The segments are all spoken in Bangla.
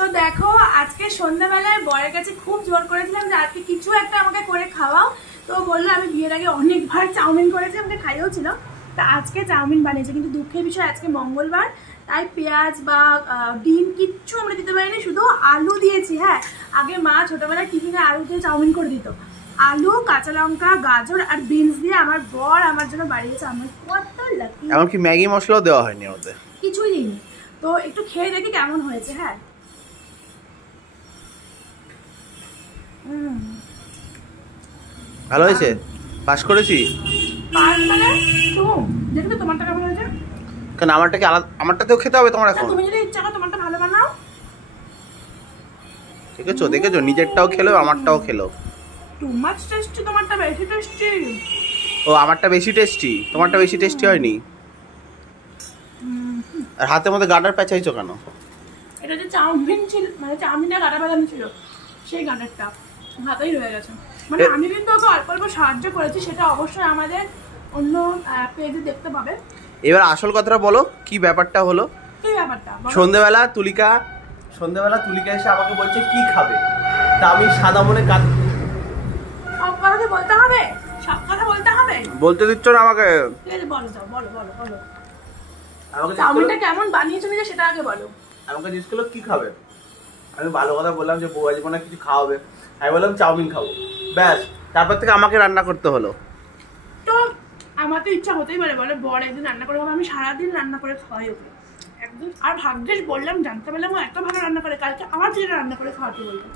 তো দেখো আজকে সন্ধ্যাবেলায় বরের কাছে খুব জোর করেছিলাম যে আজকে কিছু একটা আমাকে করে খাওয়াও। তো বললো আমি বিয়ের আগে অনেকবার চাউমিন করেছি, আমাকে খাইয়েও ছিল। তা আজকে চাউমিন বানিয়েছে, কিন্তু দুঃখের বিষয় আজকে মঙ্গলবার, তাই পেঁয়াজ বা ডিম কিচ্ছু আমরা দিতে পারিনি, শুধু আলু দিয়েছি। হ্যাঁ, আগে মা ছোটবেলায় টিফিনে আলু দিয়ে চাউমিন করে দিত। আলু, কাঁচা লঙ্কা, গাজর আর বিনস দিয়ে আমার বর আমার জন্য বানিয়েছে। আমার কত লাকি। এমনকি ম্যাগি মশলাও দেওয়া হয়নি ওতে, কিছুই দিইনি। তো একটু খেয়ে দেখি কেমন হয়েছে। হ্যাঁ, ভালো হয়েছে, পাস করেছি। মানে দেখো তোমারটা কেমন হয়েছে। কারণ আমারটাকে আলাদা, আমারটাতেও খেতে হবে তোমার এখন। তুমি যদি ইচ্ছা করো তোমারটা ভালো বানাও। দেখেছো দেখেছো, নিজেরটাও খেলো আমারটাও খেলো। টু মাচ টেস্টি, তোমারটা বেশি টেস্টি। ও আমারটা বেশি টেস্টি, তোমারটা বেশি টেস্টি হয়নি। আর হাতের মধ্যে গাটার পেঁচাইছো কেন? এটা যে চাউমিন ছিল, মানে চাউমিনে গাটা বাঁধানো ছিল, সেই গাটারটা হাতেই রয়ে গেছে। মানে আমি কিন্তু ওকে অল্প অল্প সাহায্য করেছি, সেটা অবশ্যই আমাদের অন্য পেজে দেখতে পাবে। এবার আসল কথাটা বলো, কি ব্যাপারটা হলো? কি ব্যাপারটা? সন্ধ্যাবেলা তুলিকা এসে আমাকে বলছে কি খাবে, তা আমি সাদা মনে কাজ। সব কথা বলতে হবে, সব কথা বলতে হবে। বলতে দিচ্ছ না আমাকে? ঠিক আছে, বলো যাও, বলো বলো বলো। আমাকে চাউমিনটা কেমন বানিয়েছো নিজে সেটা আগে বলো। আমাকে জিজ্ঞেস করলো কি খাবে, আমি ভালো কথা বললাম যে বউ আজকে মনে কিছু খাওয়াবে, আমি বললাম চাউমিন খাবো, ব্যাস। তারপর থেকে আমাকে রান্না করতে হলো। তো আমার তো ইচ্ছা হতেই পারে, বলে বর একদিন রান্না করে খাবো, আমি সারাদিন রান্না করে খাওয়াই ওকে একদিন। আর ভাগ্যেশ বললাম, জানতে পারলাম ও এত ভালো রান্না করে, কালকে আমার যেটা রান্না করে খাওয়াতে বলবো।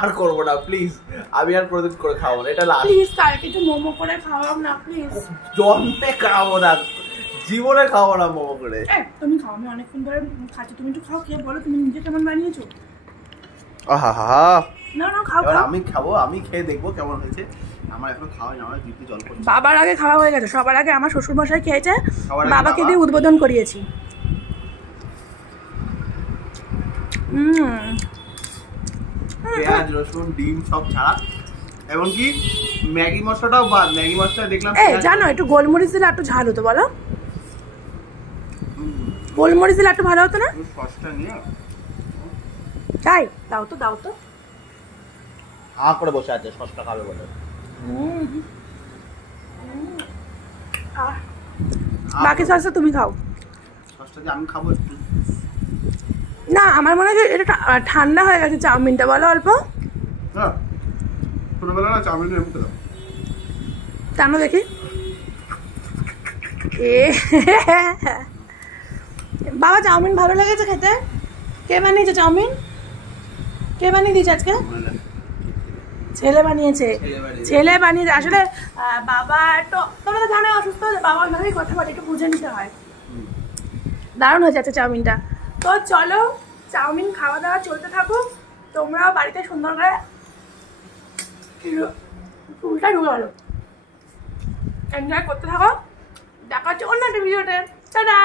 আর করবো না প্লিজ, আমি আর কোনোদিন করে খাবো না, এটা লাস্ট। প্লিজ কালকে একটু মোমো করে খাওয়াও না প্লিজ। জন্মে খাবো না, জীবনে খাবো না মোমো করে। তুমি খাও, আমি অনেকক্ষণ ধরে খাচ্ছি, তুমি একটু খাও, খেয়ে বলো তুমি নিজে কেমন বানিয়েছো। আহা, না না খাও এবার খাও। আমি খাবো, আমি খেয়ে দেখবো কেমন হয়েছে। আমার এখনো খাওয়া না, আমার জিভে জল পড়ছে। বাবার আগে খাওয়া হয়ে গেছে, সবার আগে আমার শ্বশুর মশাই খেয়েছে, বাবাকে বাবা। দিয়ে উদ্বোধন করিয়েছি। পেঁয়াজ রসুন ডিম সব ছাড়া, এমনকি ম্যাগি মশলাটাও বাদ। ম্যাগি মশলা দেখলাম জানো একটু গোলমরিচ দিলে একটু ঝাল হতো, বলো গোলমরিচ দিলে একটু ভালো হতো না? সসটা নিয়ে তাই দাও তো দাও তো। হা করে বসে আছে সসটা খাবে বলে। বাকি সসটা তুমি খাও। সসটা যে আমি খাবো একটু। না আমার মনে হয় এটা ঠান্ডা হয়ে গেছে চাউমিনটা, বলো অল্প। হ্যাঁ, ছোটবেলা না চাউমিন এমনি খেতাম। টানো দেখি। বাবা চাউমিন ভালো লেগেছে খেতে? কে বানিয়েছে চাউমিন? কে বানিয়ে দিয়েছে আজকে? ছেলে বানিয়েছে। ছেলে বানিয়েছে আসলে। বাবা তো তোমরা তো জানো অসুস্থ, বাবার ভাবেই কথা বলে, একটু বুঝে নিতে হয়। দারুণ হয়ে যাচ্ছে চাউমিনটা। তো চলো চাউমিন খাওয়া দাওয়া চলতে থাকুক, তোমরাও বাড়িতে সুন্দর করে ফুলটা ঢুকে গেলো এনজয় করতে থাকো। দেখা হচ্ছে অন্য একটা ভিডিওতে। টাটা।